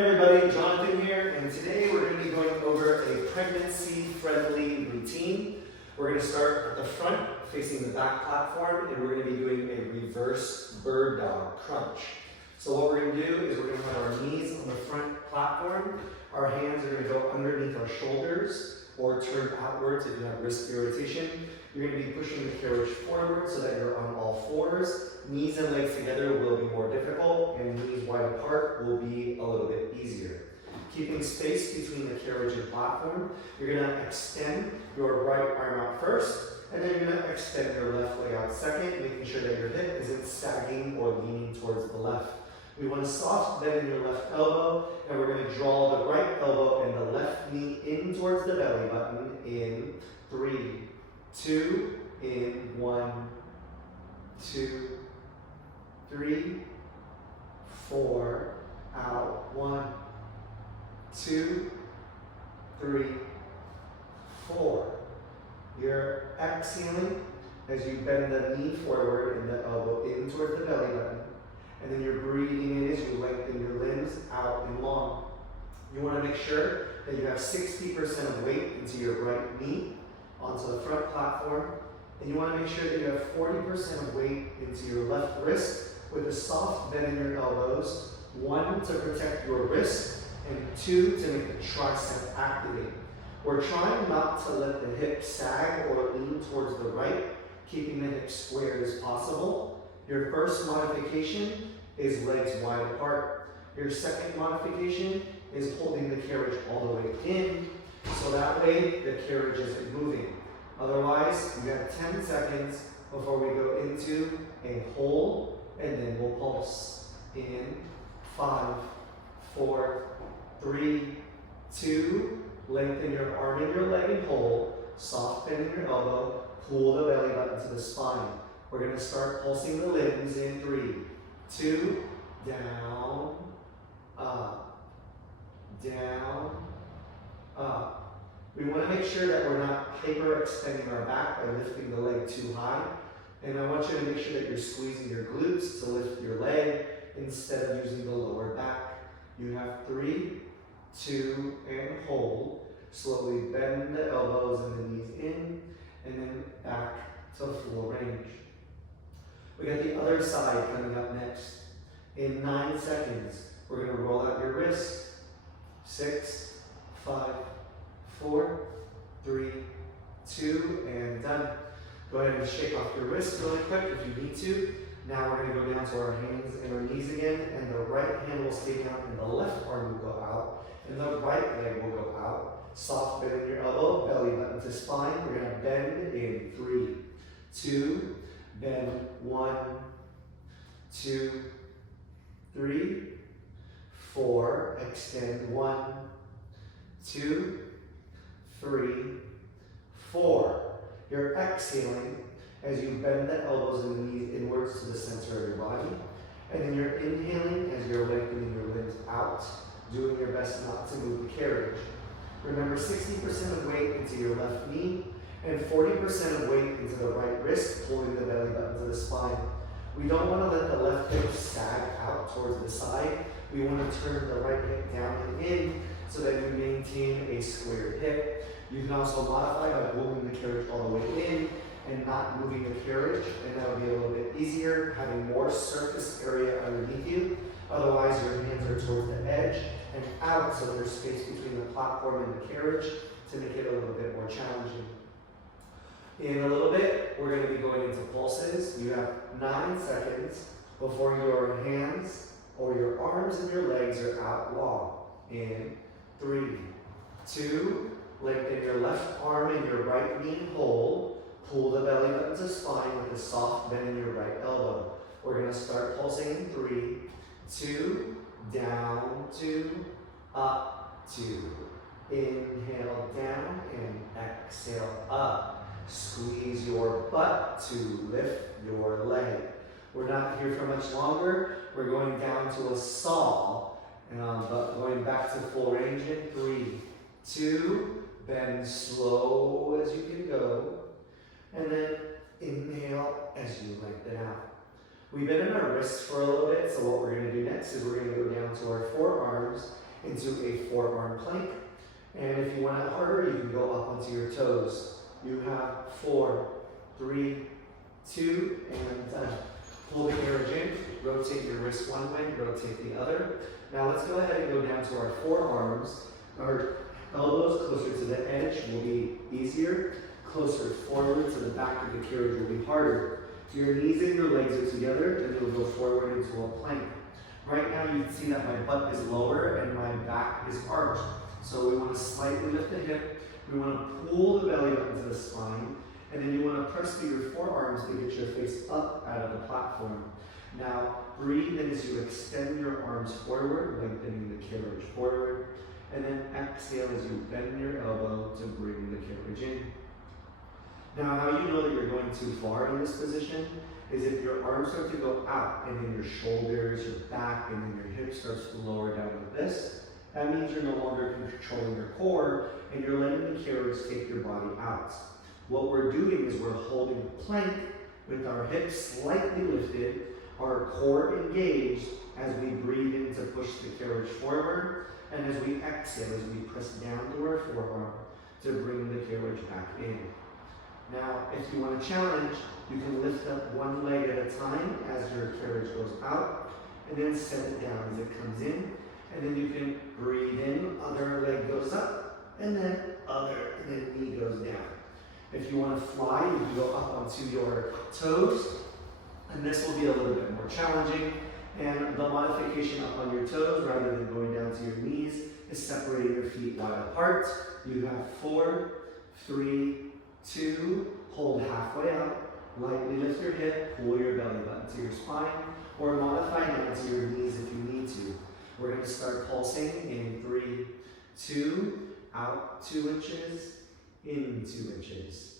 Everybody, Jonathan here, and today we're going to be going over a pregnancy-friendly routine. We're going to start at the front, facing the back platform, and we're going to be doing a reverse bird dog crunch. So what we're going to do is we're going to have our knees on the front platform. Our hands are going to go underneath our shoulders or turn outwards if you have wrist irritation. You're going to be pushing the carriage forward so that you're on all fours. Knees and legs together will be more difficult, and knees wide apart will be a little bit easier. Keeping space between the carriage and platform, you're going to extend your right arm out first, and then you're going to extend your left leg out second, making sure that your hip isn't sagging or leaning towards the left. We want a soft bend in your left elbow, and we're going to draw the right elbow and the left knee in towards the belly button in 3, 2, in 1, 2, 3, 4, out, 1, 2, 3, 4. You're exhaling as you bend the knee forward and the elbow in towards the belly button. And then you're breathing in as you lengthen your limbs out and long. You want to make sure that you have 60% of weight into your right knee onto the front platform. And you want to make sure that you have 40% of weight into your left wrist with a soft bend in your elbows. 1, to protect your wrist, and 2, to make the tricep activate. We're trying not to let the hip sag or lean towards the right, keeping the hip square as possible. Your first modification is legs wide apart. Your second modification is holding the carriage all the way in, so that way the carriage isn't moving. Otherwise, you have 10 seconds before we go into a hold, and then we'll pulse. In 5, 4, 3, 2, lengthen your arm and your leg and hold, soft bend in your elbow, pull the belly button to the spine. We're going to start pulsing the limbs in 3, 2, down, up, down, up. We want to make sure that we're not hyper extending our back by lifting the leg too high. And I want you to make sure that you're squeezing your glutes to lift your leg instead of using the lower back. You have 3, 2, and hold. Slowly bend the elbows and the knees in, and then back to full range. We got the other side coming up next. In 9 seconds, we're going to roll out your wrists. 6, 5, 4, 3, 2, and done. Go ahead and shake off your wrists really quick if you need to. Now we're going to go down to our hands and our knees again, and the right hand will stay down and the left arm will go out, and the right leg will go out. Soft bend in your elbow, belly button to spine. We're going to bend in 3, 2, bend 1, 2, 3, 4, extend 1, 2, 3, 4. You're exhaling as you bend the elbows and the knees inwards to the center of your body. And then you're inhaling as you're lengthening your limbs out, doing your best not to move the carriage. Remember, 60% of weight into your left knee and 40% of weight into the right wrist, pulling the belly button to the spine. We don't want to let the left hip sag out towards the side. We want to turn the right hip down and in so that you maintain a square hip. You can also modify by rolling the carriage all the way in and not moving the carriage, and that'll be a little bit easier, having more surface area underneath you. Otherwise, your hands are towards the edge and out, so there's space between the platform and the carriage to make it a little bit more challenging. In a little bit, we're going to be going into pulses. You have 9 seconds before your hands or your arms and your legs are out long. In 3, 2, lengthen your left arm and your right knee and hold. Pull the belly button to spine with a soft bend in your right elbow. We're going to start pulsing in 3, 2, down 2, up 2. Inhale down and exhale up. Squeeze your butt to lift your leg. We're not here for much longer. We're going down to a saw, but going back to full range in 3, 2, bend slow as you can go, and then inhale as you lengthen out. We've been in our wrists for a little bit, so what we're going to do next is we're going to go down to our forearms forearm plank. And if you want it harder, you can go up onto your toes. You have 4, 3, 2, and done. Pull the carriage in, rotate your wrist one way, rotate the other. Now let's go ahead and go down to our forearms. Our elbows closer to the edge will be easier. Closer forward to the back of the carriage will be harder. Your knees and your legs are together, and you'll go forward into a plank. Right now you can see that my butt is lower and my back is arched. So we want to slightly lift the hip. We want to pull the belly button to the spine. And then you want to press through your forearms to get your face up out of the platform. Now breathe in as you extend your arms forward, lengthening the carriage forward. And then exhale as you bend your elbow to bring the carriage in. Now, how you know that you're going too far in this position is if your arms start to go out and then your shoulders, your back, and then your hips starts to lower down like this. That means you're no longer controlling your core and you're letting the carriage take your body out. What we're doing is we're holding plank with our hips slightly lifted, our core engaged as we breathe in to push the carriage forward, and as we exhale, as we press down to our forearm to bring the carriage back in. Now, if you want to challenge, you can lift up one leg at a time as your carriage goes out, and then set it down as it comes in. And then you can breathe in, other leg goes up, and then other, and then knee goes down. If you want to fly, you can go up onto your toes, and this will be a little bit more challenging. And the modification up on your toes, rather than going down to your knees, is separating your feet wide apart. You have 4, 3, 2, hold halfway up, lightly lift your hip, pull your belly button to your spine, or modify down to your knees if you need to. We're going to start pulsing in 3, 2, out 2 inches, in 2 inches.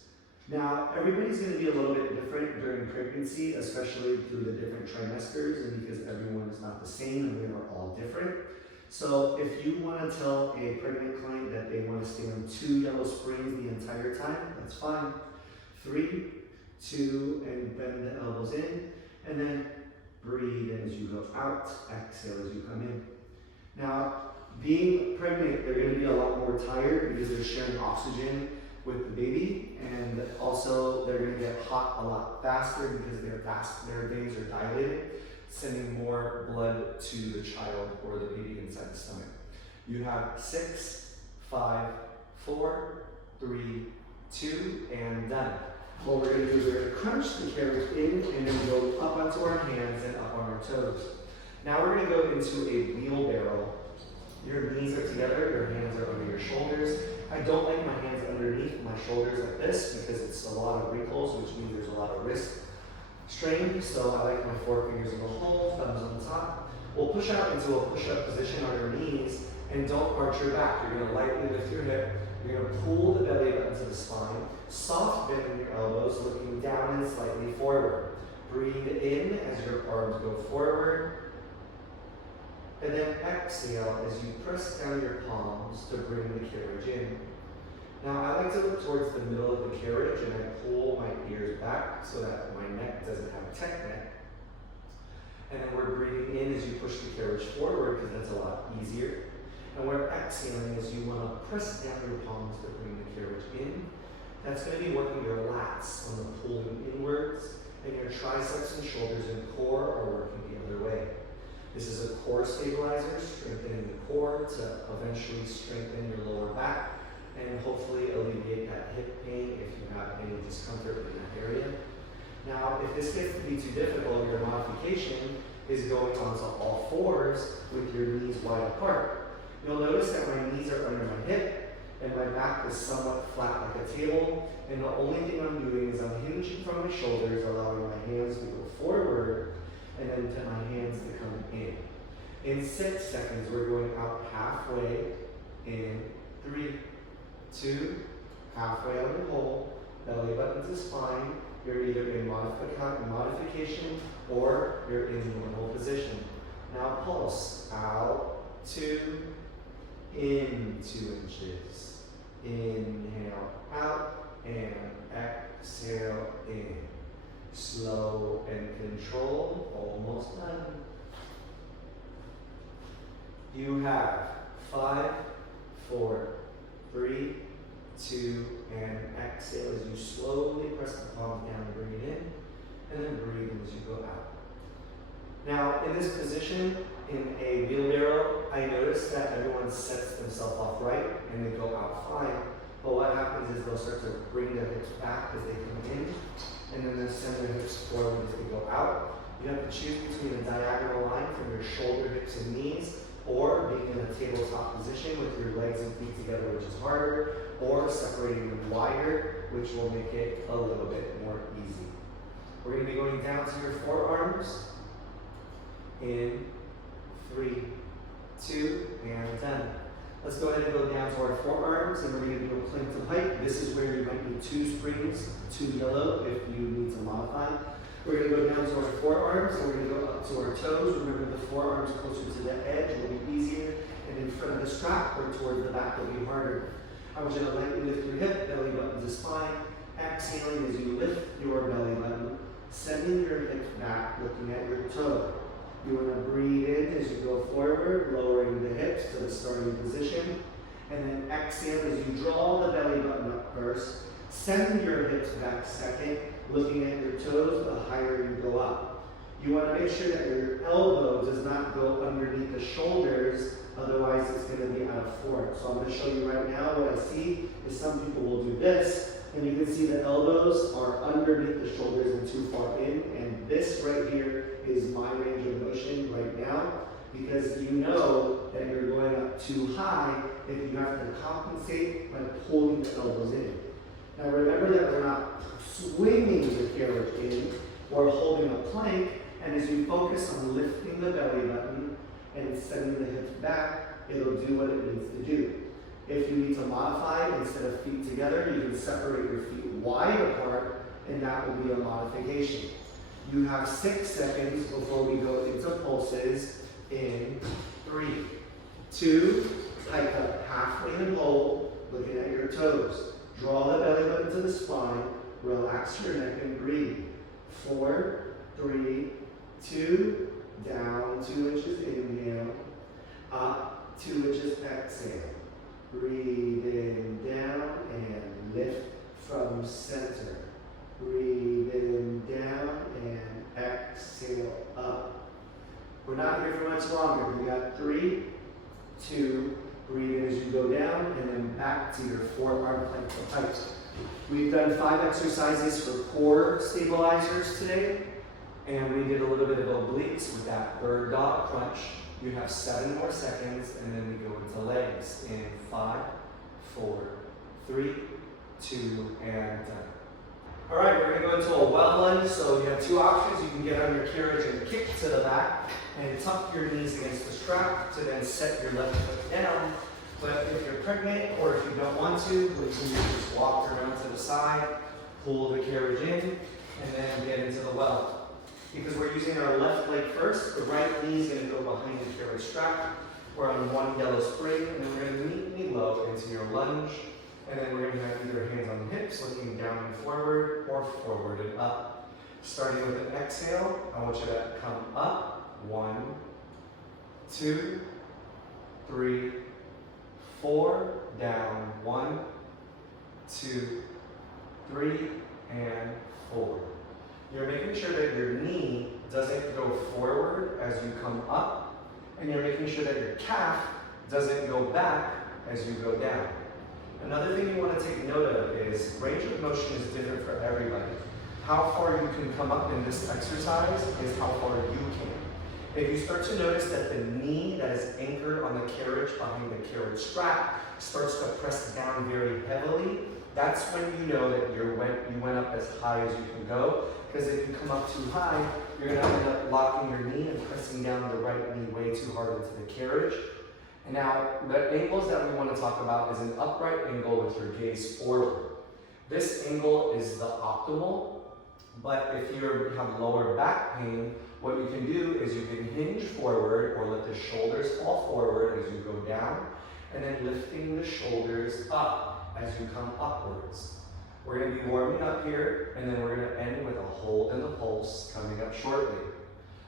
Now, everybody's going to be a little bit different during pregnancy, especially through the different trimesters, and because everyone is not the same and we are all different. So if you want to tell a pregnant client that they want to stay on 2 yellow springs the entire time, that's fine. 3, 2, and bend the elbows in, and then breathe in as you go out, exhale as you come in. Now, being pregnant, they're going to be a lot more tired because they're sharing oxygen with the baby, and also they're going to get hot a lot faster because their veins are dilated, sending more blood to the child or the baby inside the stomach. You have 6, 5, 4, 3, 2, and done. What we're going to do is we're going to crunch the carriage in and then go up onto our hands and up on our toes. Now we're going to go into a wheelbarrow. Your knees are together, your hands are under your shoulders. I don't like my hands underneath my shoulders like this because it's a lot of wrinkles, which means there's a lot of wrist strain. So I like my forefingers in the hole, thumbs on the top. We'll push out into a push-up position on your knees and don't arch your back. You're going to lightly lift your hip. You're going to pull the belly button to the spine. Soft bend in your elbows, looking down and slightly forward. Breathe in as your arms go forward. And then exhale as you press down your palms to bring the carriage in. Now I like to look towards the middle of the carriage and I pull my ears back so that my neck doesn't have a tech neck. And then we're breathing in as you push the carriage forward because that's a lot easier. And we're exhaling as you want to press down your palms to bring the carriage in. That's going to be working your lats on the pulling inwards, and your triceps and shoulders and core are working the other way. This is a core stabilizer, strengthening the core to eventually strengthen your lower back and hopefully alleviate that hip pain if you have any discomfort in that area. Now, if this gets to be too difficult, your modification is going onto all fours with your knees wide apart. You'll notice that my knees are under my hip and my back is somewhat flat like a table, and the only thing I'm doing is I'm hinging from my shoulders, allowing my hands to go forward and then to my hands to come in. In 6 seconds, we're going out halfway in 3, 2, halfway out of the hole, belly button to spine. You're either in modification or you're in normal position. Now pulse, out, 2, in 2 inches. Inhale out and exhale in. Slow and controlled, almost done. You have 5, 4, 3, 2, and exhale as you slowly press the palms down and bring it in, and then breathe as you go out. Now, in this position, in a wheelbarrow, I notice that everyone sets themselves off right and they go out fine. But what happens is they'll start to bring their hips back as they come in, and then they'll send their hips forward as they go out. You have to choose between a diagonal line from your shoulder, hips, and knees, or being in a tabletop position with your legs and feet together, which is harder, or separating them wider, which will make it a little bit more easy. We're going to be going down to your forearms. In 3, 2, and done. Let's go ahead and go down to our forearms, and we're going to do a plank to pike. This is where you might need 2 springs, 2 yellow if you need to modify. We're going to go down to our forearms, and we're going to go up to our toes. Remember, the forearms closer to the edge will be easier, and in front of the strap or towards the back will be harder. I want you to lightly lift your hip, belly button to spine, exhaling as you lift your belly button, sending your hips back, looking at your toe. You want to breathe in as you go forward, lowering the hips to the starting position, and then exhale as you draw the belly button up first. Send your hips back second, looking at your toes the higher you go up. You want to make sure that your elbow does not go underneath the shoulders, otherwise it's going to be out of form. So I'm going to show you right now what I see is some people will do this, and you can see the elbows are underneath the shoulders and too far in, and this right here is my range of motion right now, because you know that you're going up too high if you have to compensate by pulling the elbows in. Now remember that we're not swinging the carriage in, we're holding a plank, and as you focus on lifting the belly button and sending the hips back, it'll do what it needs to do. If you need to modify, instead of feet together, you can separate your feet wide apart, and that will be a modification. You have 6 seconds before we go into pulses in 3, 2, hike up halfway and hold, looking at your toes. Draw the belly button to the spine, relax your neck and breathe. 4, 3, 2, down 2 inches, inhale, up 2 inches, exhale. Breathe in, down, and lift from center. Breathe in, down, and exhale up. We're not here for much longer. We got 3, 2, breathe in as you go down, and then back to your forearm plank to pike. We've done 5 exercises for core stabilizers today, and we did a little bit of obliques with that bird dog crunch. You have 7 more seconds, and then we go into legs in 5, 4, 3, 2, and done. All right, we're going to go into a well lunge. So you have 2 options. You can get on your carriage and kick to the back and tuck your knees against the strap to then set your left foot down. But if you're pregnant or if you don't want to, what you can do is just walk around to the side, pull the carriage in, and then get into the well. Because we're using our left leg first, the right knee is going to go behind the carriage strap. We're on 1 yellow spring, and then we're going to meet knee low into your lunge. And then we're going to have either hands on the hips, looking down and forward, or forward and up. Starting with an exhale, I want you to come up. 1, 2, 3, 4, down. 1, 2, 3, and 4. You're making sure that your knee doesn't go forward as you come up, and you're making sure that your calf doesn't go back as you go down. Another thing you want to take note of is range of motion is different for everybody. How far you can come up in this exercise is how far you can. If you start to notice that the knee that is anchored on the carriage behind the carriage strap starts to press down very heavily, that's when you know that you went up as high as you can go. Because if you come up too high, you're going to end up locking your knee and pressing down the right knee way too hard into the carriage. And now, the angles that we want to talk about is an upright angle with your gaze forward. This angle is the optimal, but if you have lower back pain, what you can do is you can hinge forward or let the shoulders fall forward as you go down, and then lifting the shoulders up as you come upwards. We're going to be warming up here, and then we're going to end with a hold in the pulse coming up shortly.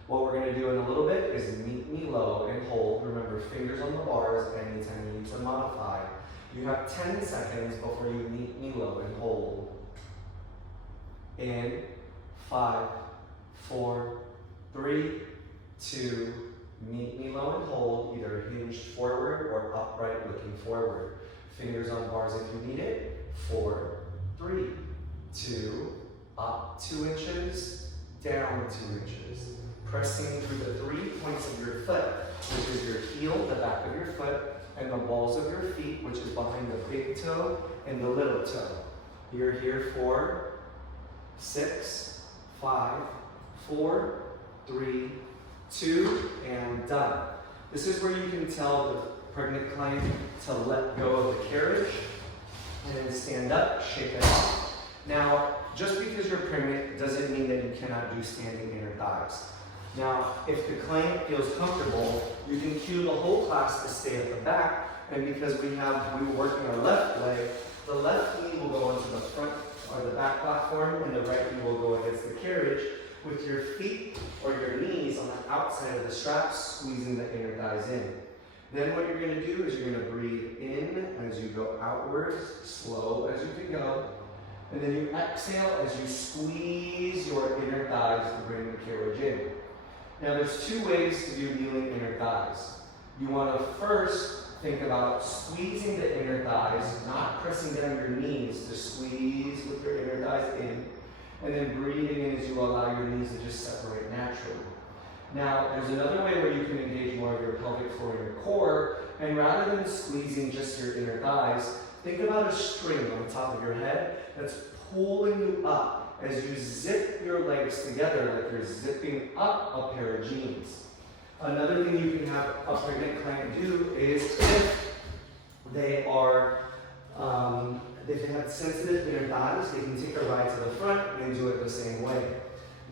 What we're going to do in a little bit is meet knee low and hold. Remember, fingers on the bars anytime need to modify. You have 10 seconds before you meet me low and hold. In 5, 4, 3, 2, meet me low and hold, either hinged forward or upright looking forward. Fingers on bars if you need it. 4, 3, 2, up 2 inches, down 2 inches. Pressing through the 3 points of your foot, which is your heel, the back of your foot, and the balls of your feet, which is behind the big toe and the little toe. You're here for 6, 5, 4, 3, 2, and done. This is where you can tell the pregnant client to let go of the carriage and then stand up, shake it off. Now, just because you're pregnant doesn't mean that you cannot do standing inner thighs. Now, if the client feels comfortable, you can cue the whole class to stay at the back, and because we were working our left leg, the left knee will go into the front or the back platform, and the right knee will go against the carriage, with your feet or your knees on the outside of the straps, squeezing the inner thighs in. Then what you're going to do is you're going to breathe in as you go outwards, slow as you can go, and then you exhale as you squeeze your inner thighs to bring the carriage in. Now there's 2 ways to do kneeling inner thighs. You want to first think about squeezing the inner thighs, not pressing down your knees to squeeze with your inner thighs in, and then breathing in as you allow your knees to just separate naturally. Now, there's another way where you can engage more of your pelvic floor and your core, and rather than squeezing just your inner thighs, think about a string on the top of your head that's pulling you up as you zip your legs together like you're zipping up a pair of jeans. Another thing you can have a pregnant client do is if they have sensitive inner thighs, they can take a ride to the front and do it the same way.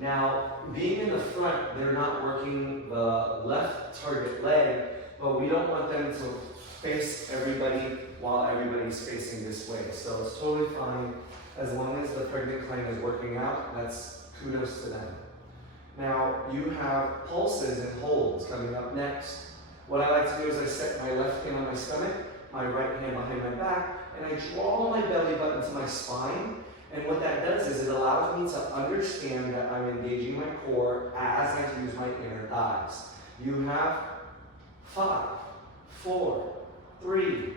Now, being in the front, they're not working the left target leg, but we don't want them to face everybody while everybody's facing this way. So it's totally fine. As long as the pregnant client is working out, that's kudos to them. Now, you have pulses and holds coming up next. What I like to do is I set my left hand on my stomach, my right hand behind my back, and I draw my belly button to my spine. And what that does is it allows me to understand that I'm engaging my core as I use my inner thighs. You have 5, 4, 3,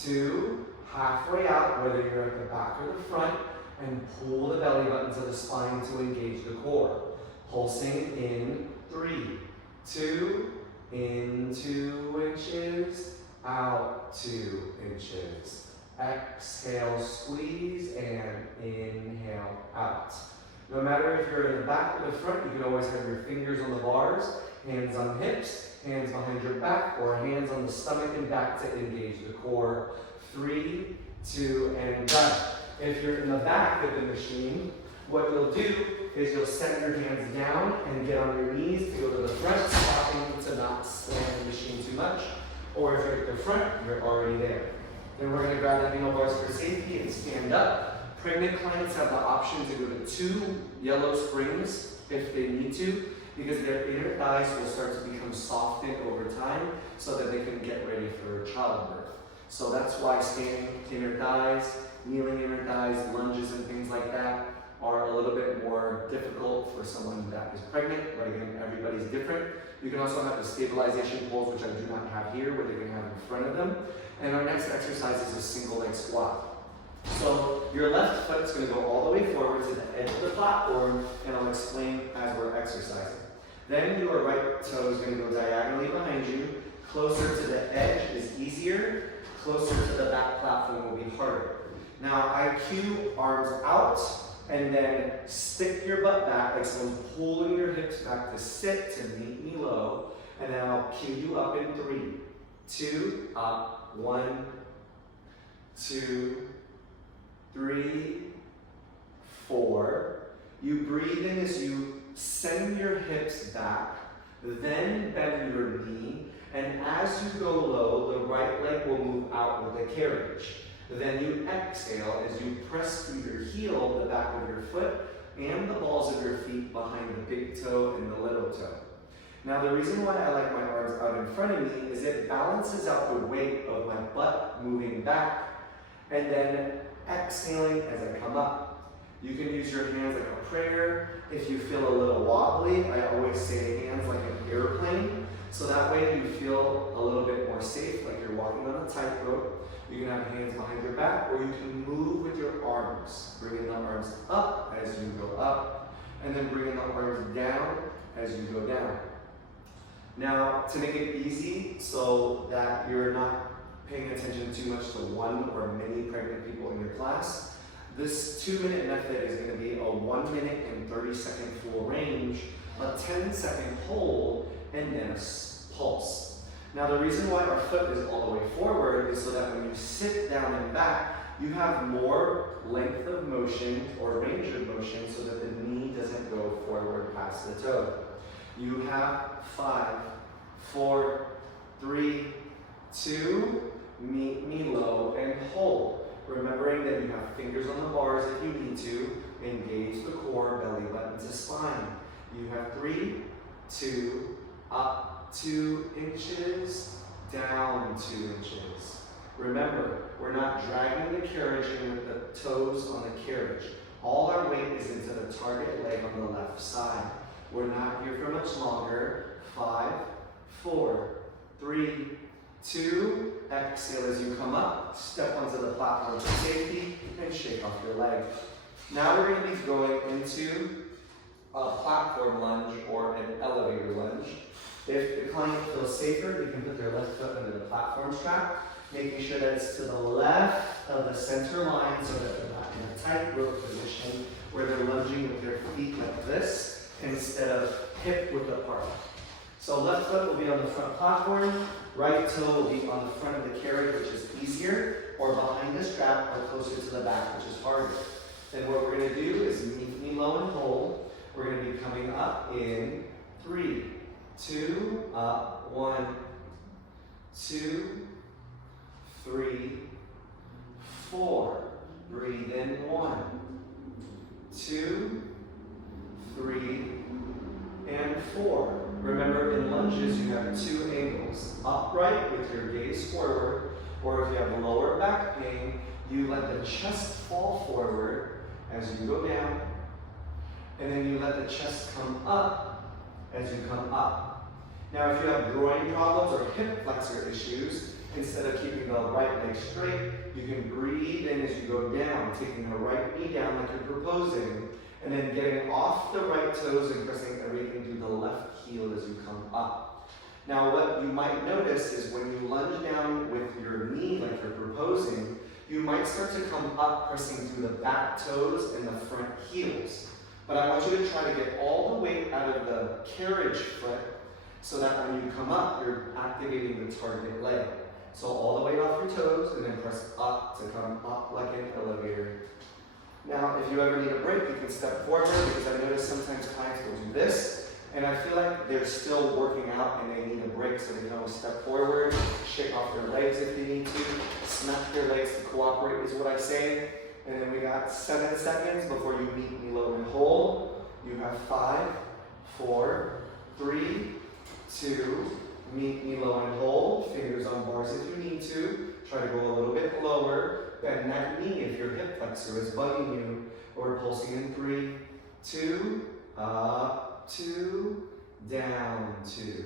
2, halfway out, whether you're at the back or the front, and pull the belly button to the spine to engage the core. Pulsing in 3, 2, in 2 inches, out 2 inches. Exhale, squeeze, and inhale, out. No matter if you're in the back or the front, you can always have your fingers on the bars, hands on hips, hands behind your back, or hands on the stomach and back to engage the core. 3, 2, and done. If you're in the back of the machine, what you'll do is you'll set your hands down and get on your knees to go to the front, stopping to not slam the machine too much. Or if you're at the front, you're already there. Then we're going to grab the ankle bars for safety and stand up. Pregnant clients have the option to go to 2 yellow springs if they need to, because their inner thighs will start to become softened over time so that they can get ready for childbirth. So that's why standing inner thighs, kneeling inner thighs, lunges and things like that are a little bit more difficult for someone that is pregnant, but again, everybody's different. You can also have the stabilization poles, which I do not have here, where they're going to have in front of them. And our next exercise is a single leg squat. So your left foot is going to go all the way forward to the edge of the platform, and I'll explain as we're exercising. Then your right toe is going to go diagonally behind you. Closer to the edge is easier. Closer to the back platform will be harder. Now I cue arms out, and then stick your butt back like someone's pulling your hips back to sit to meet me low. And then I'll cue you up in 3, 2, up. 1, 2, 3, 4. You breathe in as you send your hips back, then bend your knee, and as you go low, the right leg will move out with the carriage. Then you exhale as you press through your heel, the back of your foot, and the balls of your feet behind the big toe and the little toe. Now the reason why I like my arms out in front of me is it balances out the weight of my butt moving back and then exhaling as I come up. You can use your hands like a prayer. If you feel a little wobbly, I always say hands like an airplane. So that way you feel a little bit more safe, like you're walking on a tightrope. You can have hands behind your back, or you can move with your arms. Bringing the arms up as you go up, and then bringing the arms down as you go down. Now, to make it easy so that you're not paying attention too much to one or many pregnant people in your class, this 2-minute method is going to be a 1 minute and 30-second full range, a 10-second hold, and then a pulse. Now the reason why our foot is all the way forward is so that when you sit down and back, you have more length of motion or range of motion so that the knee doesn't go forward past the toe. You have 5, 4, 3, 2, meet me low and hold. Remembering that you have fingers on the bars if you need to, engage the core, belly button to spine. You have 3, 2, up 2 inches, down 2 inches. Remember, we're not dragging the carriage in with the toes on the carriage. All our weight is into the target leg on the left side. We're not here for much longer. 5, 4, 3, 2, exhale as you come up, step onto the platform for safety, and shake off your leg. Now we're going to be going into a platform lunge or an elevator lunge. If the client feels safer, they can put their left foot under the platform strap, making sure that it's to the left of the center line so that they're not in a tightrope position where they're lunging with their feet like this instead of hip width apart. So left foot will be on the front platform, right toe will be on the front of the carriage, which is easier, or behind the strap or closer to the back, which is harder. Then what we're going to do is meet me low and hold. We're going to be coming up in 3, 2, up, 1, 2, 3, 4. Breathe in, 1, 2, 3, and 4. Remember, in lunges, you have 2 angles. Upright with your gaze forward, or if you have lower back pain, you let the chest fall forward as you go down, and then you let the chest come up as you come up. Now, if you have groin problems or hip flexor issues, instead of keeping the right leg straight, you can breathe in as you go down, taking the right knee down like you're proposing, and then getting off the right toes and pressing everything through the left heel as you come up. Now, what you might notice is when you lunge down with your knee like you're proposing, you might start to come up pressing through the back toes and the front heels. But I want you to try to get all the weight out of the carriage foot so that when you come up, you're activating the target leg. So all the weight off your toes and then press up to come up like an elevator. Now, if you ever need a break, you can step forward because I notice sometimes clients will do this and I feel like they're still working out and they need a break, so they can always step forward, shake off their legs if they need to, smack their legs to cooperate is what I say. And then we got 7 seconds before you meet me low and hold. You have 5, 4, 3, 2, meet me low and hold. Fingers on bars if you need to. Try to go a little bit lower. Bend that knee if your hip flexor is bugging you. We're pulsing in 3, 2, up 2, down 2.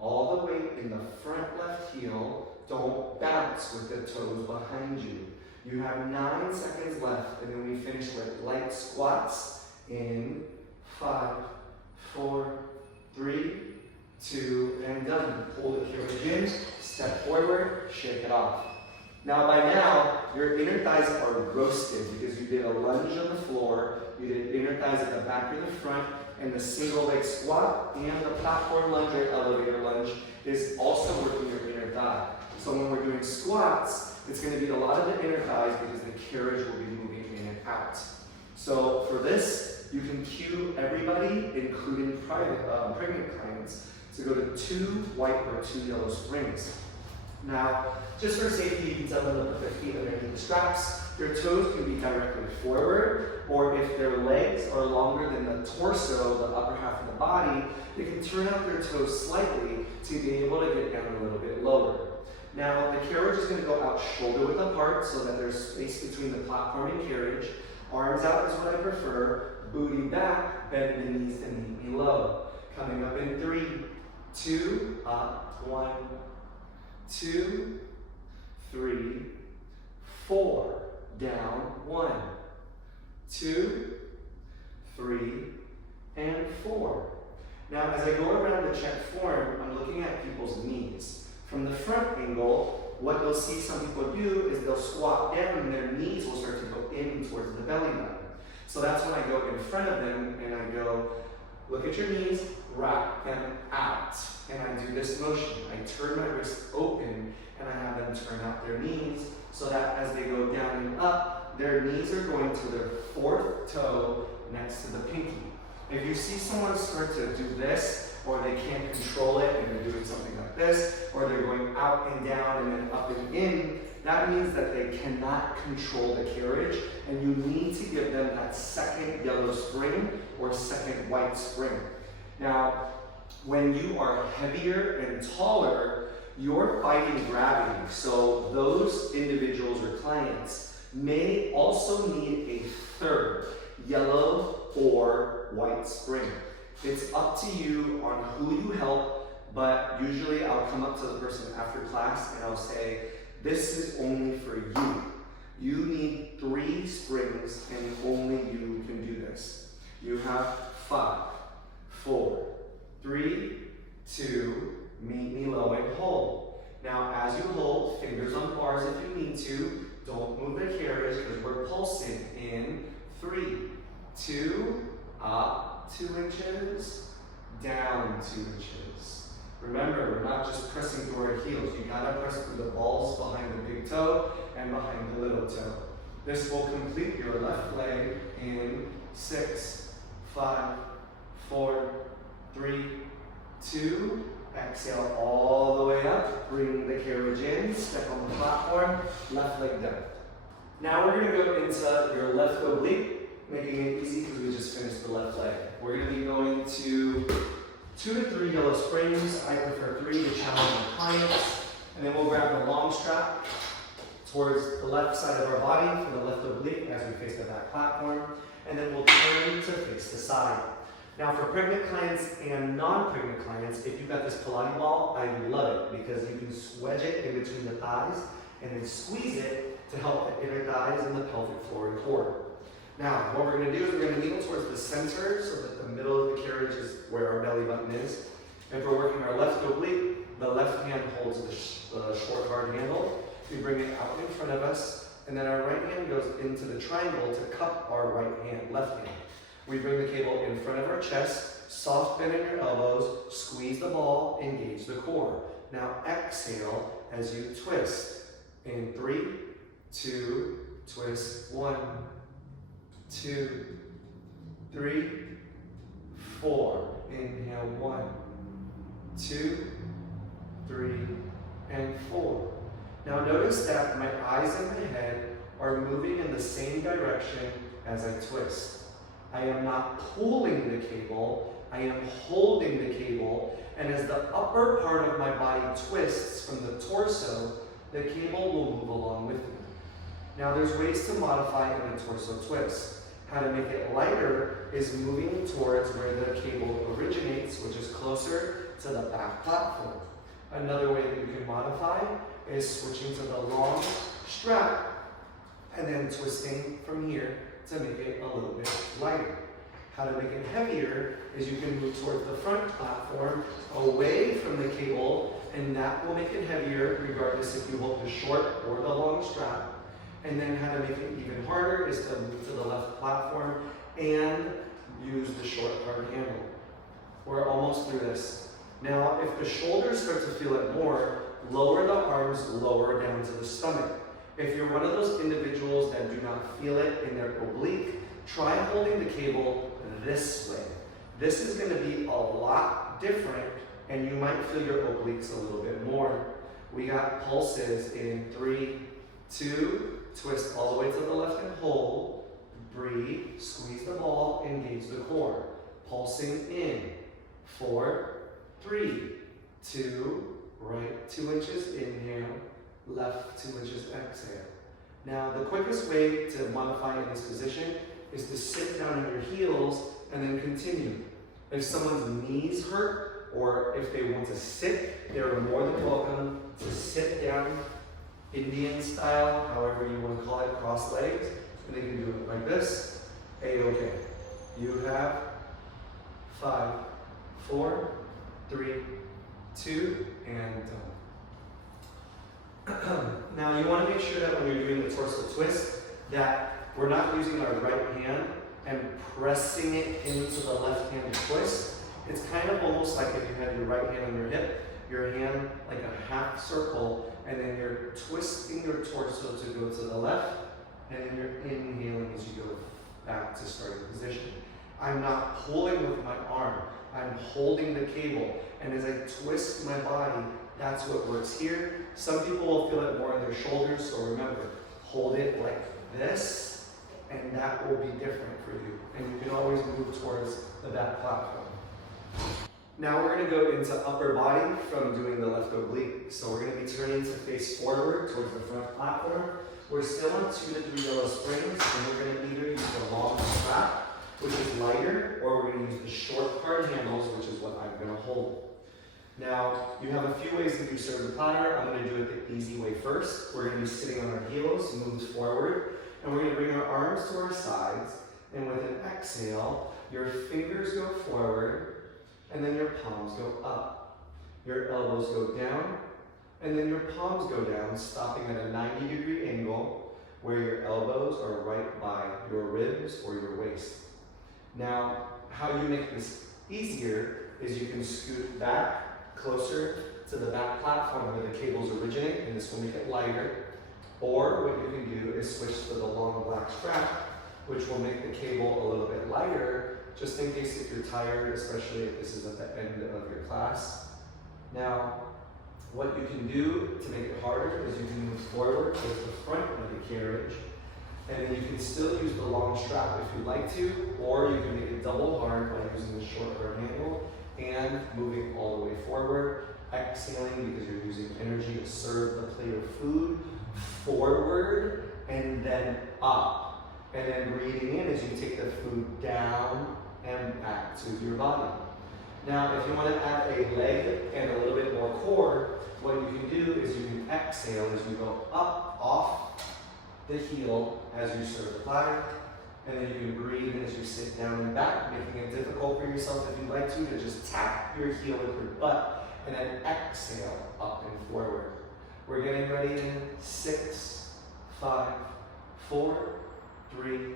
All the weight in the front left heel. Don't bounce with the toes behind you. You have 9 seconds left, and then we finish with light squats in 5, 4, 3, 2, and done. Hold the carriage in, step forward, shake it off. Now by now, your inner thighs are roasted because you did a lunge on the floor, you did inner thighs at the back or the front, and the single leg squat and the platform lunge or elevator lunge is also working your inner thigh. So when we're doing squats, it's going to be a lot of the inner thighs because the carriage will be moving in and out. So for this, you can cue everybody, including pregnant clients, to go to 2 white or 2 yellow springs. Now, just for safety, you can set them up with their feet underneath the straps. Their toes can be directly forward, or if their legs are longer than the torso, the upper half of the body, they can turn out their toes slightly to be able to get down a little bit lower. Now, the carriage is going to go out shoulder width apart so that there's space between the platform and carriage. Arms out is what I prefer. Booty back, bend the knees and meet me low. Coming up in 3, 2, up, 1, 2, 3, 4, down, 1, 2, 3, and 4. Now, as I go around the check form, I'm looking at people's knees. From the front angle, what you'll see some people do is they'll squat down and their knees will start to go in towards the belly button. So that's when I go in front of them and I go, look at your knees, rock them out. And I do this motion. I turn my wrist open and I have them turn out their knees so that as they go down and up, their knees are going to their 4th toe next to the pinky. If you see someone start to do this, or they can't control it and they're doing something like this, or they're going out and down and then up and in, that means that they cannot control the carriage, and you need to give them that second yellow spring or second white spring. Now, when you are heavier and taller, you're fighting gravity. So those individuals or clients may also need a 3rd yellow or white spring. It's up to you on who you help, but usually I'll come up to the person after class and I'll say, this is only for you. You need 3 springs and only you can do this. You have 5, 4, 3, 2, meet me low and hold. Now as you hold, fingers on bars if you need to. Don't move the carriage because we're pulsing in 3, 2, up 2 inches, down 2 inches. Remember, we're not just pressing through our heels. You gotta press through the balls behind the big toe and behind the little toe. This will complete your left leg in 6, 5, 4, 3, 2. Exhale all the way up. Bring the carriage in. Step on the platform. Left leg down. Now we're gonna go into your left oblique, making it easy because we just finished the left leg. We're going to be going to 2 to 3 yellow springs. I prefer 3 to challenge my clients. And then we'll grab the long strap towards the left side of our body for the left oblique as we face the back platform. And then we'll turn to face the side. Now for pregnant clients and non-pregnant clients, if you've got this Pilates ball, I love it because you can wedge it in between the thighs and then squeeze it to help the inner thighs and the pelvic floor and core. Now, what we're going to do is we're going to kneel towards the center so that the middle of the carriage is where our belly button is. If we're working our left oblique, the left hand holds the short hard handle. We bring it out in front of us, and then our right hand goes into the triangle to cup our left hand. We bring the cable in front of our chest, soft bend in your elbows, squeeze the ball, engage the core. Now exhale as you twist. In 3, 2, twist, 1, 2, 3, 4. Inhale, 1, 2, 3, and 4. Now notice that my eyes and my head are moving in the same direction as I twist. I am not pulling the cable, I am holding the cable, and as the upper part of my body twists from the torso, the cable will move along with me. Now there's ways to modify in a torso twist. How to make it lighter is moving towards where the cable originates, which is closer to the back platform. Another way that you can modify is switching to the long strap and then twisting from here to make it a little bit lighter. How to make it heavier is you can move towards the front platform away from the cable, and that will make it heavier regardless if you hold the short or the long strap. And then how to make it even harder is to move to the left platform and use the short hard handle. We're almost through this. Now, if the shoulders start to feel it more, lower the arms lower down to the stomach. If you're one of those individuals that do not feel it in their oblique, try holding the cable this way. This is going to be a lot different, and you might feel your obliques a little bit more. We got pulses in 3, 2, twist all the way to the left and hold. Breathe, squeeze the ball, engage the core. Pulsing in. 4, 3, 2, right 2 inches, inhale, left 2 inches, exhale. Now, the quickest way to modify in this position is to sit down on your heels and then continue. If someone's knees hurt or if they want to sit, they're more than welcome to sit down, Indian style, however you want to call it, cross legs, and they can do it like this. A-okay. You have 5, 4, 3, 2, and done. Now you want to make sure that when you're doing the torso twist, that we're not using our right hand and pressing it into the left hand twist. It's kind of almost like if you had your right hand on your hip, your hand like a half circle, and then you're twisting your torso to go to the left, and then you're inhaling as you go back to starting position. I'm not pulling with my arm, I'm holding the cable, and as I twist my body, that's what works here. Some people will feel it more in their shoulders, so remember, hold it like this, and that will be different for you. And you can always move towards the back platform. Now we're going to go into upper body from doing the left oblique. So we're going to be turning to face forward towards the front platform. We're still on 2 to 3 yellow springs, and we're going to either use the long strap, which is lighter, or we're going to use the short hard handles, which is what I'm going to hold. Now, you have a few ways that you serve the platter. I'm going to do it the easy way first. We're going to be sitting on our heels, moves forward, and we're going to bring our arms to our sides, and with an exhale, your fingers go forward, and then your palms go up. Your elbows go down, and then your palms go down, stopping at a 90-degree angle where your elbows are right by your ribs or your waist. Now, how you make this easier is you can scoot back closer to the back platform where the cables originate, and this will make it lighter. Or what you can do is switch to the long black strap, which will make the cable a little bit lighter, just in case if you're tired, especially if this is at the end of your class. Now, what you can do to make it harder is you can move forward towards the front of the carriage, and then you can still use the long strap if you'd like to, or you can make it double hard by using the short hard handle and moving all the way forward, exhaling because you're using energy to serve the plate of food forward and then up. And then breathing in as you take the food down and back to your body. Now, if you want to add a leg and a little bit more core, what you can do is you can exhale as you go up off the heel as you serve the platter, and then you can breathe in as you sit down and back, making it difficult for yourself if you'd like to just tap your heel with your butt, and then exhale up and forward. We're getting ready in 6, 5, 4, 3,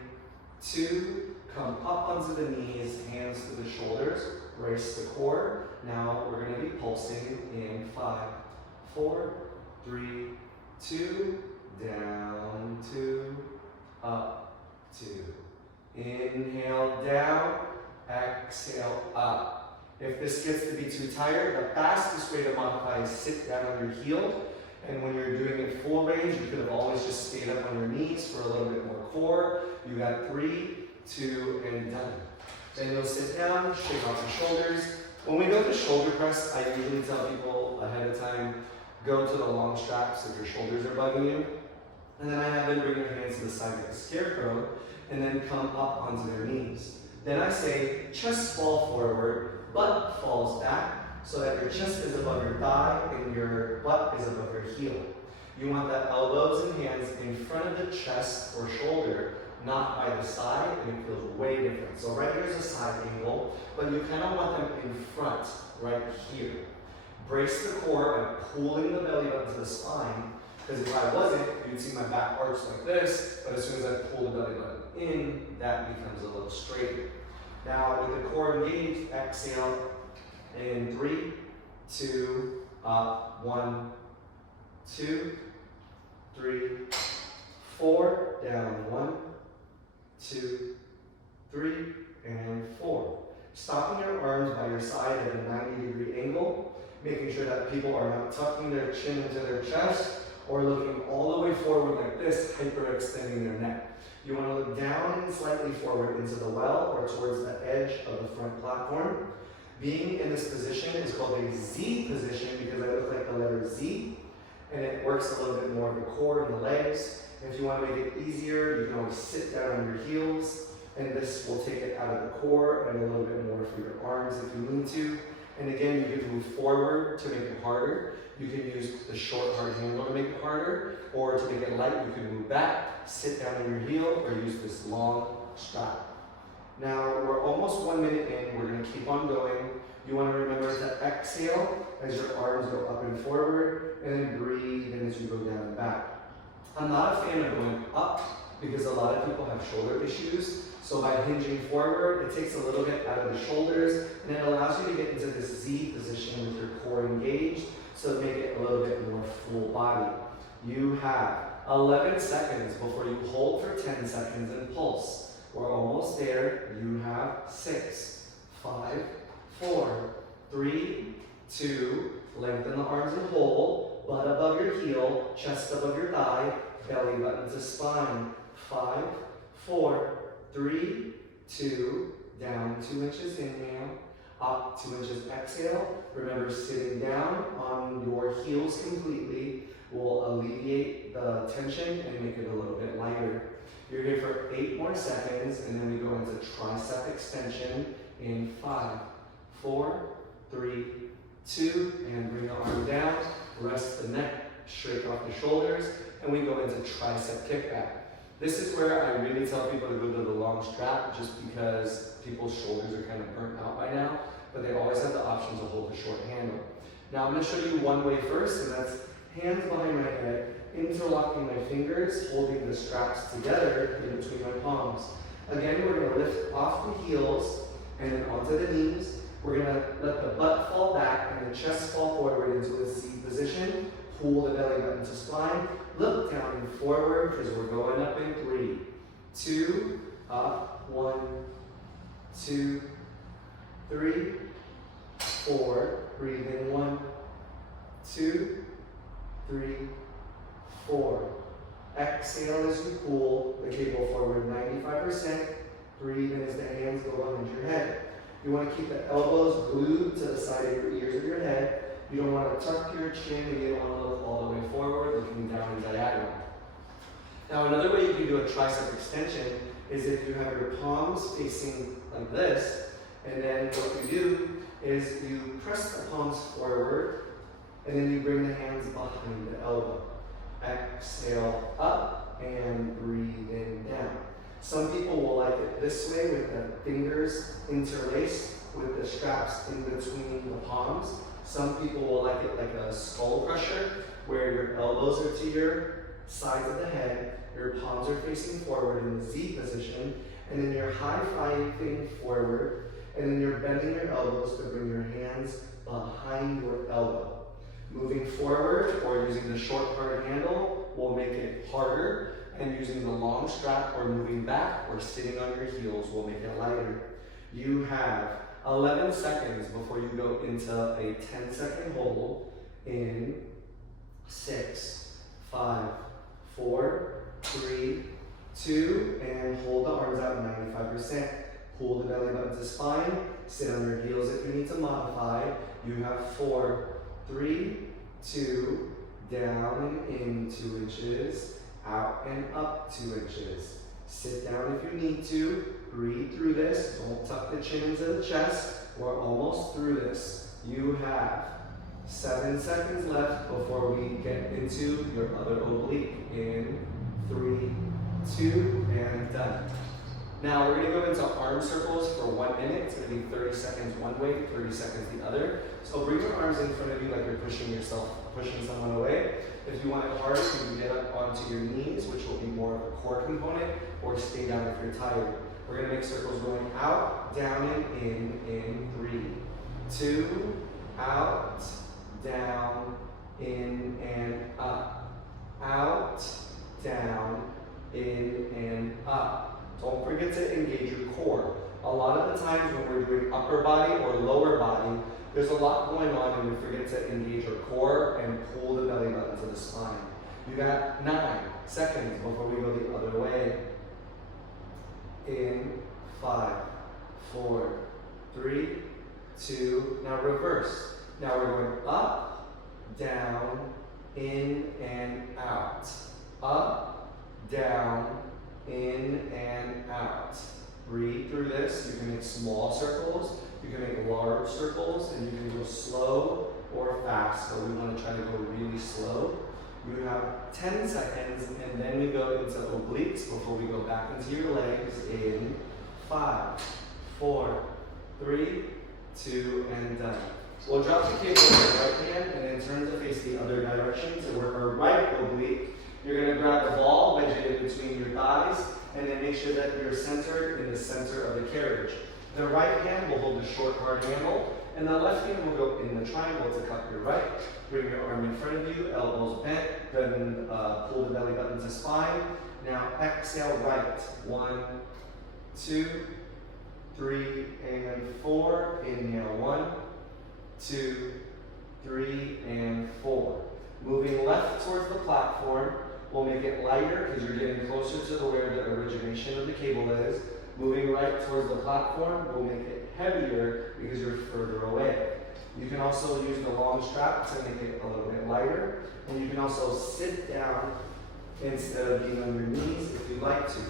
2, come up onto the knees, hands to the shoulders, brace the core. Now we're going to be pulsing in 5, 4, 3, 2, down 2, up 2. Inhale down, exhale up. If this gets to be too tired, the fastest way to modify is sit down on your heel. And when you're doing it full range, you could have always just stayed up on your knees for a little bit more core. You got 3, 2, and done. Then you'll sit down, shake off your shoulders. When we go to shoulder press, I usually tell people ahead of time, go to the long straps if your shoulders are bugging you. And then I have them bring their hands to the side like a scarecrow, and then come up onto their knees. Then I say, chest fall forward, butt falls back, so that your chest is above your thigh and your butt is above your heel. You want the elbows and hands in front of the chest or shoulder, not by the side, and it feels way different. So right here is a side angle, but you kind of want them in front, right here. Brace the core by pulling the belly button to the spine, because if I wasn't, you'd see my back arch like this, but as soon as I pull the belly button in, that becomes a little straighter. Now, with the core engaged, exhale in 3, 2, up, 1, 2, 3, 4, down 1, 2, 3, and 4. Stopping your arms by your side at a 90-degree angle, making sure that people are not tucking their chin into their chest or looking all the way forward like this, hyperextending their neck. You want to look down and slightly forward into the well or towards the edge of the front platform. Being in this position is called a Z position because I look like the letter Z, and it works a little bit more of the core and the legs. If you want to make it easier, you can always sit down on your heels, and this will take it out of the core and a little bit more for your arms if you need to. And again, you can move forward to make it harder. You can use the short, hard handle to make it harder, or to make it light, you can move back, sit down on your heel, or use this long strap. Now, we're almost 1 minute in. We're going to keep on going. You want to remember to exhale as your arms go up and forward, and then breathe in as you go down and back. I'm not a fan of going up because a lot of people have shoulder issues. So by hinging forward, it takes a little bit out of the shoulders, and it allows you to get into this Z position with your core engaged, so to make it a little bit more full body. You have 11 seconds before you hold for 10 seconds and pulse. We're almost there. You have 6, 5, 4, 3, 2, lengthen the arms and hold, butt above your heel, chest above your thigh, belly button to spine. 5, 4, 3, 2, down 2 inches, inhale, up 2 inches, exhale. Remember, sitting down on your heels completely will alleviate the tension and make it a little bit lighter. You're here for 8 more seconds, and then we go into tricep extension in 5, 4, 3, 2, and bring the arm down, rest the neck straight off the shoulders, and we go into tricep kickback. This is where I really tell people to go to the long strap just because people's shoulders are kind of burnt out by now, but they always have the option to hold the short handle. Now I'm going to show you one way first, and that's hands behind my head, interlocking my fingers, holding the straps together in between my palms. Again, we're going to lift off the heels and then onto the knees. We're going to let the butt fall back and the chest fall forward into a Z position. Pull the belly button to spine. Look down and forward because we're going up in 3, 2, up, 1, 2, 3, 4. Breathe in 1, 2, 3, 4. Exhale as you pull the cable forward 95%. Breathe in as the hands go behind your head. You want to keep the elbows glued to the side of your ears of your head. You don't want to tuck your chin, and you don't want to look all the way forward, looking down and diagonal. Now, another way you can do a tricep extension is if you have your palms facing like this, and then what you do is you press the palms forward, and then you bring the hands behind the elbow. Exhale up and breathe in down. Some people will like it this way with the fingers interlaced with the straps in between the palms. Some people will like it like a skull crusher, where your elbows are to your sides of the head, your palms are facing forward in the Z position, and then you're high-fiving forward, and then you're bending your elbows to bring your hands behind your elbow. Moving forward or using the short hard handle will make it harder, and using the long strap or moving back or sitting on your heels will make it lighter. You have 11 seconds before you go into a 10-second hold in 6, 5, 4, 3, 2, and hold the arms out 95%. Pull the belly button to spine, sit on your heels if you need to modify. You have 4, 3, 2, down and in 2 inches, out and up 2 inches. Sit down if you need to. Breathe through this. Don't tuck the chin into the chest. We're almost through this. You have 7 seconds left before we get into your other oblique in 3, 2, and done. Now we're going to go into arm circles for 1 minute. It's going to be 30 seconds one way, 30 seconds the other. So bring your arms in front of you like you're pushing someone away. If you want it hard, you can get up onto your knees, which will be more of a core component, or stay down if you're tired. We're going to make circles going out, down, and in 3, 2, out, down, in, and up. Out, down, in, and up. Don't forget to engage your core. A lot of the times when we're doing upper body or lower body, there's a lot going on and we forget to engage our core and pull the belly button to the spine. You got 9 seconds before we go the other way. In 5, 4, 3, 2, now reverse. Now we're going up, down, in and out. Up, down, in and out. Breathe through this. You can make small circles, you can make large circles, and you can go slow or fast. So we want to try to go really slow. You have 10 seconds, and then we go into obliques before we go back into your legs in 5, 4, 3, 2, and done. We'll drop the cable with the right hand and then turn to face the other direction. So we're our right oblique. You're going to grab the ball, wedge it in between your thighs, and then make sure that you're centered in the center of the carriage. The right hand will hold the short hard handle, and the left hand will go in the triangle to cup your right. Bring your arm in front of you, elbows bent, then pull the belly button to spine. Now exhale right. 1, 2, 3, and 4. Inhale 1, 2, 3, and 4. Moving left towards the platform. We'll make it lighter because you're getting closer to where the origination of the cable is. Moving right towards the platform, we'll make it heavier because you're further away. You can also use the long strap to make it a little bit lighter. And you can also sit down instead of being on your knees if you'd like to.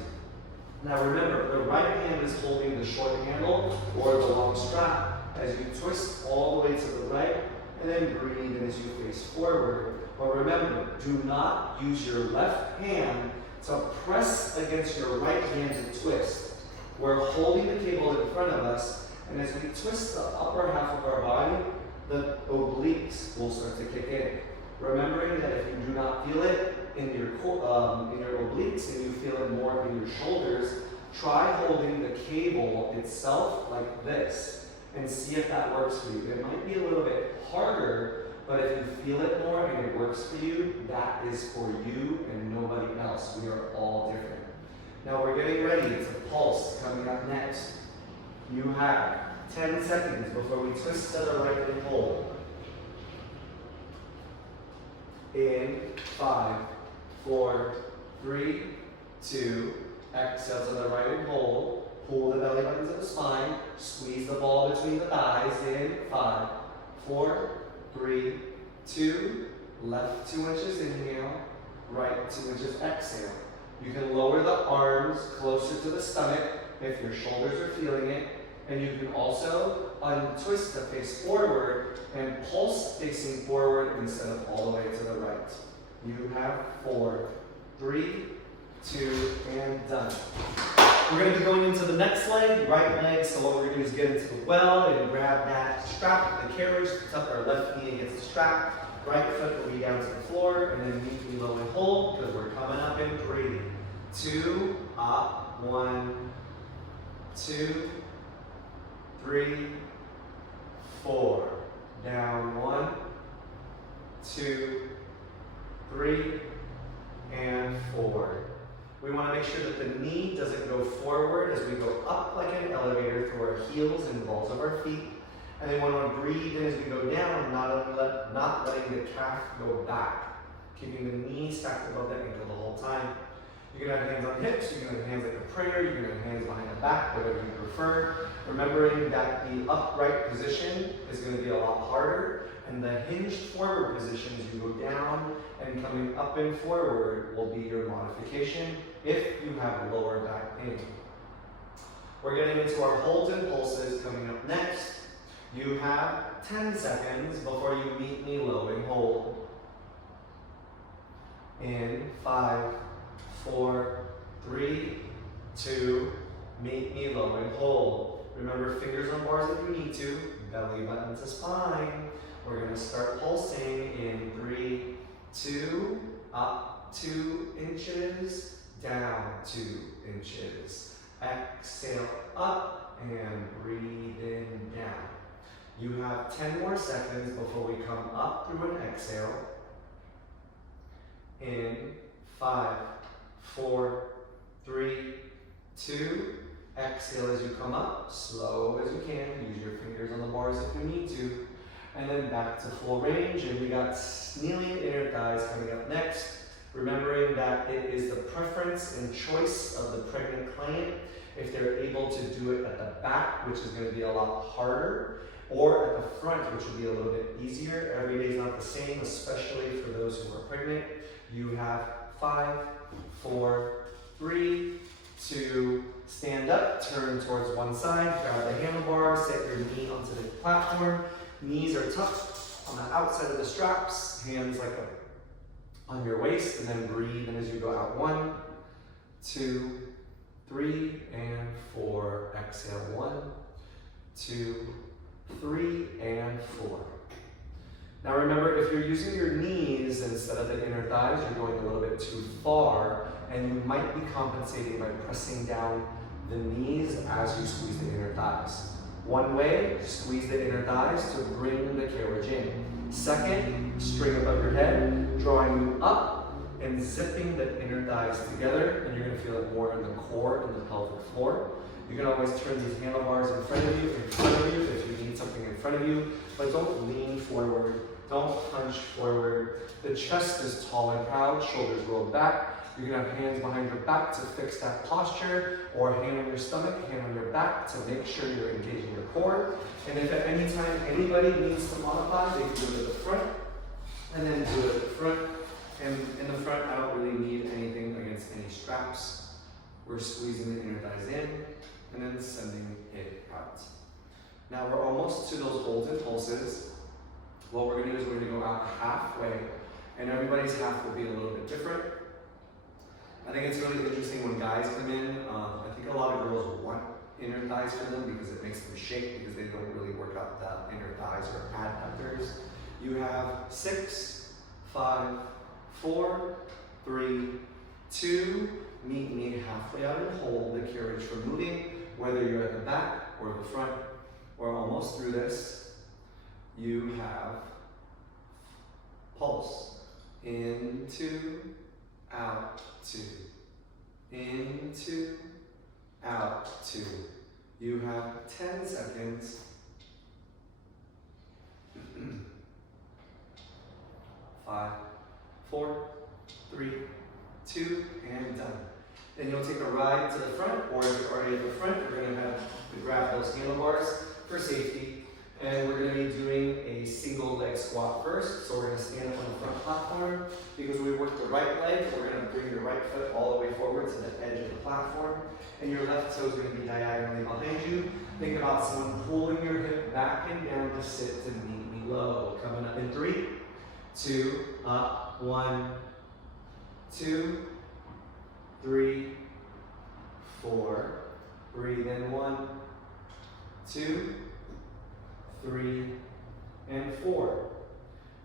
Now remember, the right hand is holding the short handle or the long strap as you twist all the way to the right and then breathe in as you face forward. But remember, do not use your left hand to press against your right hand to twist. We're holding the cable in front of us, and as we twist the upper half of our body, the obliques will start to kick in. Remembering that if you do not feel it in your obliques and you feel it more in your shoulders, try holding the cable itself like this and see if that works for you. It might be a little bit harder, but if you feel it more and it works for you, that is for you and nobody else. We are all different. Now we're getting ready to pulse coming up next. You have 10 seconds before we twist to the right and hold. In 5, 4, 3, 2, exhale to the right and hold. Pull the belly button to the spine. Squeeze the ball between the thighs. In 5, 4, 3, 2, left 2 inches inhale, right 2 inches exhale. You can lower the arms closer to the stomach if your shoulders are feeling it, and you can also untwist the face forward and pulse facing forward instead of all the way to the right. You have 4, 3, 2, and done. We're going to be going into the next leg, right leg. So what we're going to do is get into the well and grab that strap, the carriage, tuck our left knee against the strap. Right foot will be down to the floor, and then meet me low and hold because we're coming up in 3, 2, up, 1, 2, 3, 4, down 1, 2, 3, and 4. We want to make sure that the knee doesn't go forward as we go up like an elevator through our heels and balls of our feet. And then we want to breathe in as we go down, not letting the calf go back. Keeping the knee stacked above the ankle the whole time. You can have hands on hips, you can have hands like a prayer, you can have hands behind the back, whatever you prefer. Remembering that the upright position is going to be a lot harder, and the hinged forward position as you go down and coming up and forward will be your modification if you have lower back pain. We're getting into our holds and pulses coming up next. You have 10 seconds before you meet me low and hold. In 5, 4, 3, 2, meet me low and hold. Remember, fingers on bars if you need to, belly button to spine. We're going to start pulsing in 3, 2, up 2 inches, down 2 inches. Exhale up and breathe in down. You have 10 more seconds before we come up through an exhale. In 5, 4, 3, 2, exhale as you come up, slow as you can. Use your fingers on the bars if you need to. and then back to full range. And we got kneeling inner thighs coming up next. Remembering that it is the preference and choice of the pregnant client if they're able to do it at the back, which is going to be a lot harder, or at the front, which would be a little bit easier. Every day is not the same, especially for those who are pregnant. You have 5, 4, 3, 2, stand up, turn towards one side, grab the handlebar, set your knee onto the platform. Knees are tucked on the outside of the straps, hands like on your waist, and then breathe in as you go out. 1, 2, 3, and 4. Exhale. 1, 2, 3, and 4. Now remember, if you're using your knees instead of the inner thighs, you're going a little bit too far, and you might be compensating by pressing down the knees as you squeeze the inner thighs. One way, squeeze the inner thighs to bring the carriage in. Second, string above your head, drawing you up and zipping the inner thighs together, and you're going to feel it more in the core and the pelvic floor. You can always turn these handlebars in front of you if you need something in front of you, but don't lean forward, don't hunch forward. The chest is tall and proud, shoulders rolled back. You can have hands behind your back to fix that posture, or hand on your stomach, hand on your back to make sure you're engaging your core. And if at any time anybody needs to modify, they can do it at the front, and then do it at the front. And in the front, I don't really need anything against any straps. We're squeezing the inner thighs in, and then sending it out. Now we're almost to those holds and pulses. What we're gonna do is we're gonna go out halfway, and everybody's half will be a little bit different. I think it's really interesting when guys come in. I think a lot of girls want inner thighs for them because it makes them shake because they don't really work out the inner thighs or adductors. You have 6, 5, 4, 3, 2, meet me halfway out and hold the carriage for moving, whether you're at the back or the front. We're almost through this. You have pulse. Into, out, 2. Into, out, 2. You have 10 seconds. 5, 4, 3, 2, and done. Then you'll take a ride to the front, or if you're already at the front, you're going to have to grab those handlebars for safety. And we're going to be doing a single leg squat first. So we're going to stand up on the front platform. Because we work the right leg, we're going to bring your right foot all the way forward to the edge of the platform. And your left toe is going to be diagonally behind you. Think about someone pulling your hip back and down to sit to meet me low. Coming up in 3, 2, up, 1, 2, 3, 4. Breathe in 1, 2, 3, and 4.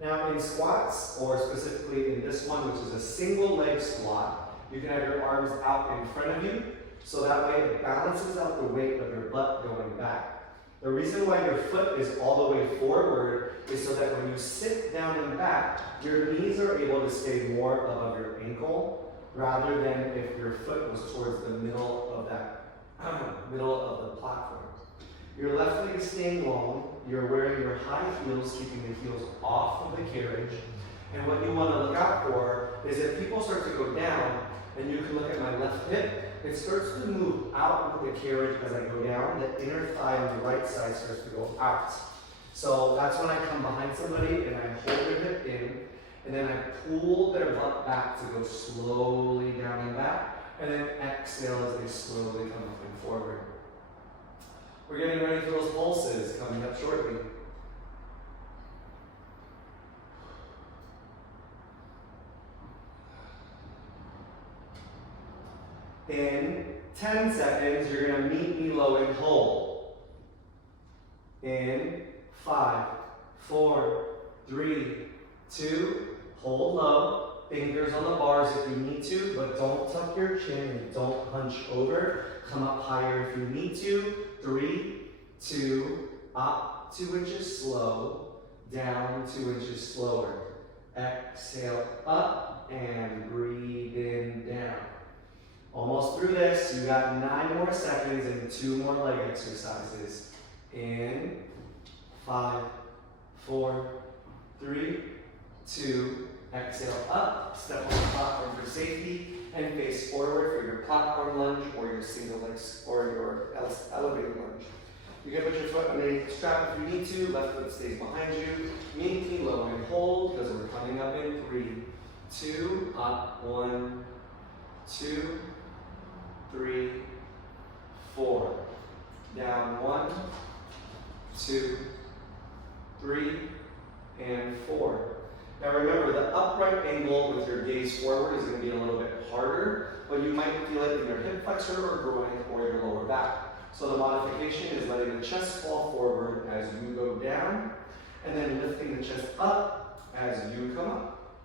Now in squats, or specifically in this one, which is a single leg squat, you can have your arms out in front of you, so that way it balances out the weight of your butt going back. The reason why your foot is all the way forward is so that when you sit down and back, your knees are able to stay more above your ankle, rather than if your foot was towards the middle of that middle of the platform. Your left leg is staying long. You're wearing your high heels, keeping the heels off of the carriage. And what you want to look out for is if people start to go down, and you can look at my left hip, it starts to move out with the carriage as I go down. The inner thigh on the right side starts to go out. So that's when I come behind somebody and I hold their hip in, and then I pull their butt back to go slowly down and back, and then exhale as they slowly come up and forward. We're getting ready for those pulses coming up shortly. In 10 seconds, you're going to meet me low and hold. In 5, 4, 3, 2, hold low. Fingers on the bars if you need to, but don't tuck your chin and don't hunch over. Come up higher if you need to. 3, 2, up 2 inches slow, down 2 inches slower. Exhale up and breathe in down. Almost through this, you got 9 more seconds and 2 more leg exercises. In 5, 4, 3, 2, exhale up, step on the platform for safety, and face forward for your platform lunge or your single legs or your elevator lunge. You can put your foot underneath the strap if you need to, left foot stays behind you, maintain low and hold because we're coming up in 3, 2, up, 1, 2, 3, 4, down 1, 2, 3, and 4. Now remember, the upright angle with your gaze forward is going to be a little bit harder, but you might feel it in your hip flexor or groin or your lower back. So the modification is letting the chest fall forward as you go down, and then lifting the chest up as you come up.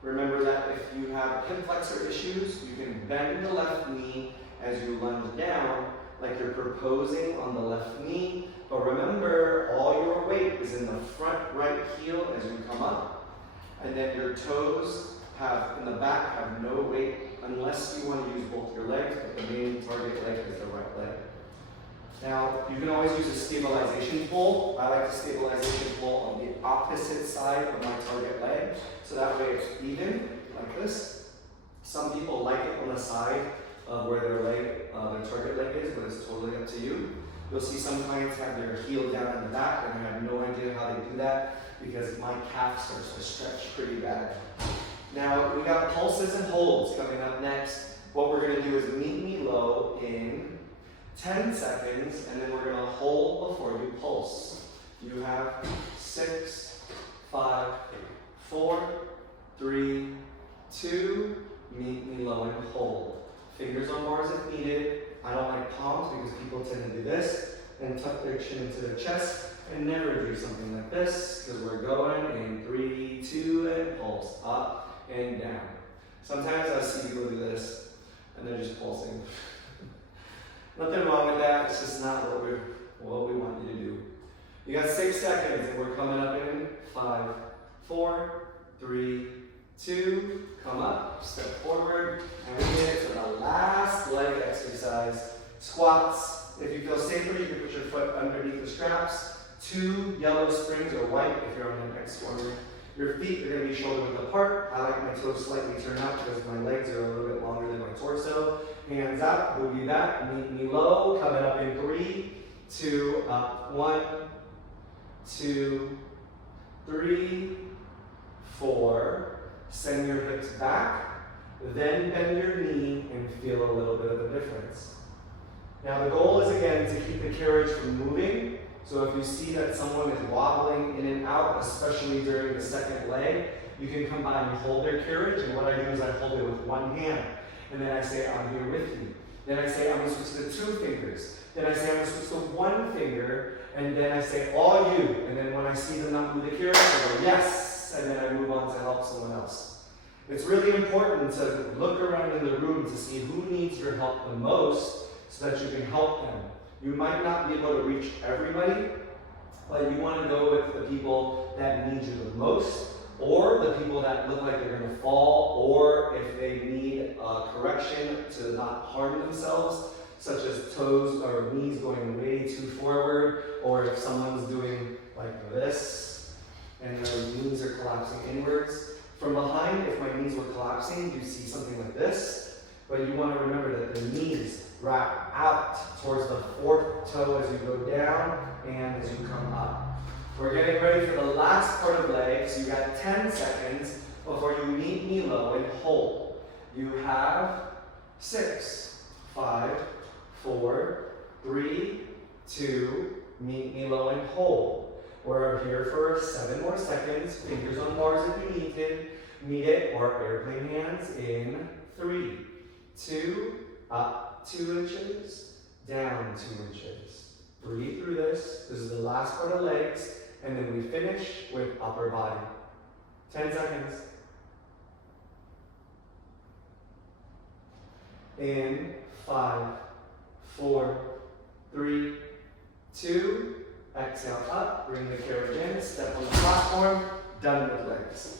Remember that if you have hip flexor issues, you can bend the left knee as you lunge down, like you're proposing on the left knee. But remember, all your weight is in the front right heel as you come up. And then your toes in the back have no weight unless you want to use both your legs, but the main target leg is the right leg. Now, you can always use a stabilization pull. I like the stabilization pull on the opposite side of my target leg, so that way it's even, like this. Some people like it on the side of where their target leg is, but it's totally up to you. You'll see some clients have their heel down in the back, and I have no idea how they do that because my calf starts to stretch pretty bad. Now, we got pulses and holds coming up next. What we're going to do is meet me low in 10 seconds, and then we're going to hold before you pulse. You have 6, 5, 4, 3, 2, meet me low and hold. Fingers on bars if needed. I don't like palms because people tend to do this and tuck their chin into their chest and never do something like this because we're going in 3, 2, and pulse up and down. Sometimes I see people do this and they're just pulsing. Nothing wrong with that, it's just not what we want you to do. You got 6 seconds and we're coming up in 5, 4, 3, 2, come up, step forward, and we get it to the last leg exercise. Squats. If you feel safer, you can put your foot underneath the straps. 2 yellow springs or white if you're on the next one. Your feet are going to be shoulder width apart. I like my toes slightly turned out because my legs are a little bit longer than my torso. Hands up, boogie back, meet me low, coming up in 3, 2, up, 1, 2, 3, 4. Send your hips back, then bend your knee and feel a little bit of a difference. Now the goal is again to keep the carriage from moving. So if you see that someone is wobbling in and out, especially during the second leg, you can come by and hold their carriage. And what I do is I hold it with one hand. And then I say, I'm here with you. Then I say, I'm going to switch to 2 fingers. Then I say, I'm going to switch to 1 finger. And then I say, all you. And then when I see them not move the carriage, I go, yes. And then I move on to help someone else. It's really important to look around in the room to see who needs your help the most so that you can help them. You might not be able to reach everybody, but you want to go with the people that need you the most, or the people that look like they're going to fall, or if they need correction to not harm themselves, such as toes or knees going way too forward, or if someone's doing like this, and their knees are collapsing inwards. From behind, if my knees were collapsing, you see something like this, but you want to remember that the knees wrap out towards the 4th toe as you go down and as you come up. We're getting ready for the last part of legs. You got 10 seconds before you meet me low and hold. You have 6, 5, 4, 3, 2, meet me low and hold. We're here for 7 more seconds. Fingers on bars if you need it, or airplane hands in 3, 2, up 2 inches, down 2 inches. Breathe through this. This is the last part of legs, and then we finish with upper body. 10 seconds. In 5, 4, 3, 2, exhale up, bring the carriage in, step on the platform, done with legs.